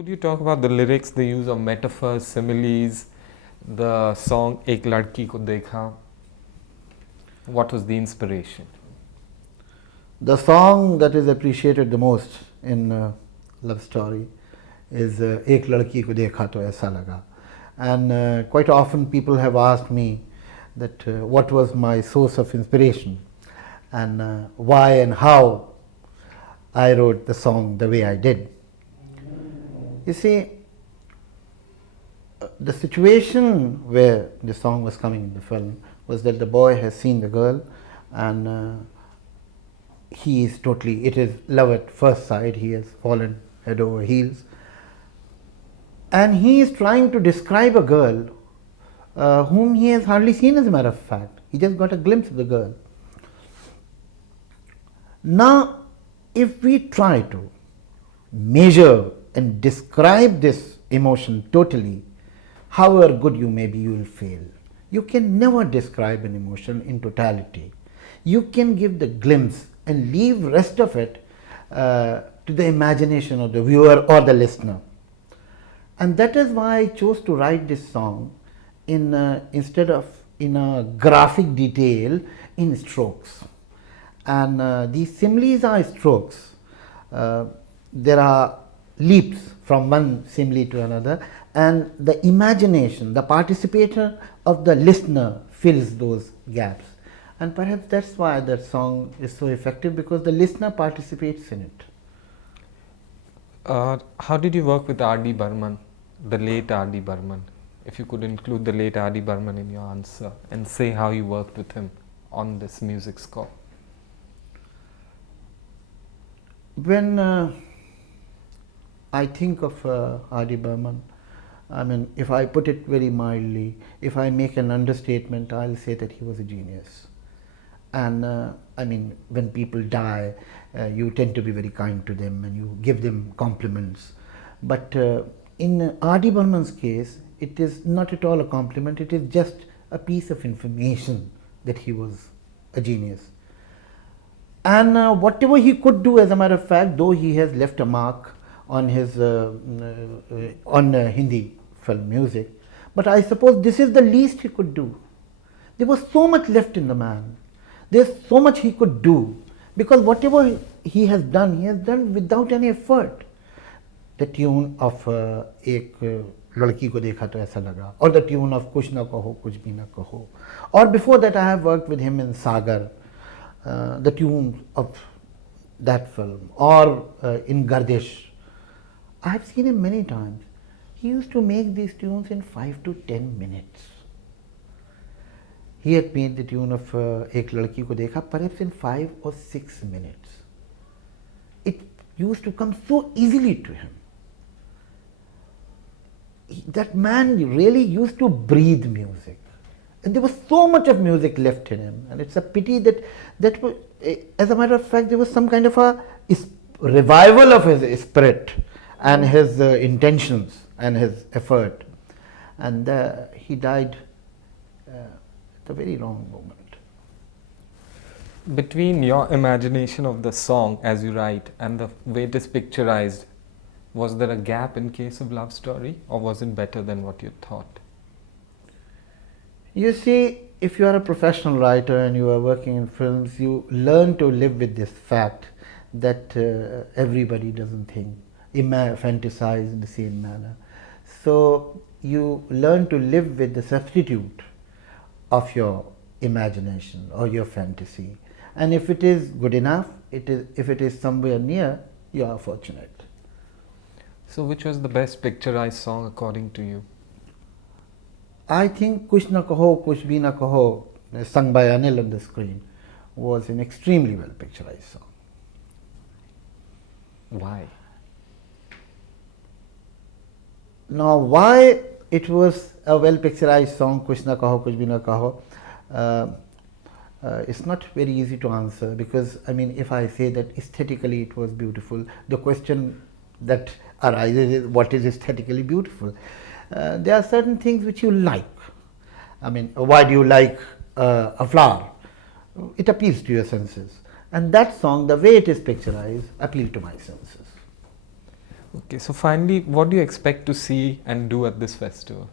Could you talk about the lyrics, the use of metaphors, similes, the song Ek Ladki Ko Dekha? What was the inspiration? The song that is appreciated the most in love story is Ek Ladki Ko Dekha To Aisa Laga. And quite often people have asked me that what was my source of inspiration and why and how I wrote the song the way I did. You see, the situation where the song was coming in the film was that the boy has seen the girl and he is totally, it is love at first sight, he has fallen head over heels. And he is trying to describe a girl whom he has hardly seen, as a matter of fact. He just got a glimpse of the girl. Now, if we try to measure and describe this emotion totally, however good you may be, you will fail. You can never describe an emotion in totality. You can give the glimpse and leave rest of it to the imagination of the viewer or the listener. And that is why I chose to write this song instead of in a graphic detail, in strokes. And these similes are strokes. There are leaps from one simile to another, and the imagination, the participator of the listener fills those gaps. And perhaps that's why that song is so effective, because the listener participates in it. How did you work with RD Burman, the late RD Burman? If you could include the late RD Burman in your answer and say how you worked with him on this music score. When I think of RD Burman, I mean, if I put it very mildly, if I make an understatement, I'll say that he was a genius. And I mean, when people die, you tend to be very kind to them and you give them compliments. But in RD Burman's case, it is not at all a compliment, it is just a piece of information that he was a genius. And whatever he could do, as a matter of fact, though he has left a mark on his Hindi film music, but I suppose this is the least he could do. There was so much left in the man. There's so much he could do, because whatever he has done without any effort. The tune of Ek Ladki Ko Dekha To Aisa Laga, or the tune of Kuch Na Kaho, Kuch Bhi Na Kaho, or before that I have worked with him in Sagar, the tune of that film, or in Gardish. I have seen him many times. He used to make these tunes in 5 to 10 minutes. He had made the tune of Ek Ladki Ko Dekha perhaps in 5 or 6 minutes. It used to come so easily to him. That man really used to breathe music. And there was so much of music left in him. And it's a pity that, as a matter of fact, there was some kind of a revival of his spirit and his intentions and his effort. And he died at a very wrong moment. Between your imagination of the song as you write and the way it is picturized, was there a gap in case of Love Story, or was it better than what you thought? You see, if you are a professional writer and you are working in films, you learn to live with this fact that everybody doesn't think, fantasize in the same manner. So you learn to live with the substitute of your imagination or your fantasy. And if it is good enough, if it is somewhere near, you are fortunate. So which was the best picturized song according to you? I think Kuch Na Kaho, Kuch Bhi Na Kaho, sung by Anil on the screen, was an extremely well picturized song. Why? Now, why it was a well picturized song, Kuch Na Kaho, Kuch Bhi Na Kaho, it's not very easy to answer, because I mean, if I say that aesthetically it was beautiful, the question that arises is, what is aesthetically beautiful? There are certain things which you like. I mean, why do you like a flower? It appeals to your senses. And that song, the way it is picturized, appealed to my senses. Okay, so finally, what do you expect to see and do at this festival?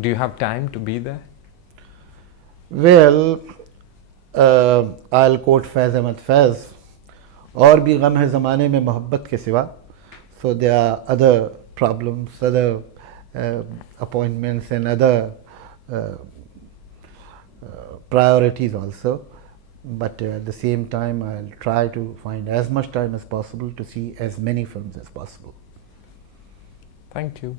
Do you have time to be there? Well, I'll quote Faiz Ahmad Faiz, और भी गम है ज़माने में मोहब्बत के सिवा. So there are other problems, other appointments and other priorities also. But at the same time, I'll try to find as much time as possible to see as many films as possible. Thank you.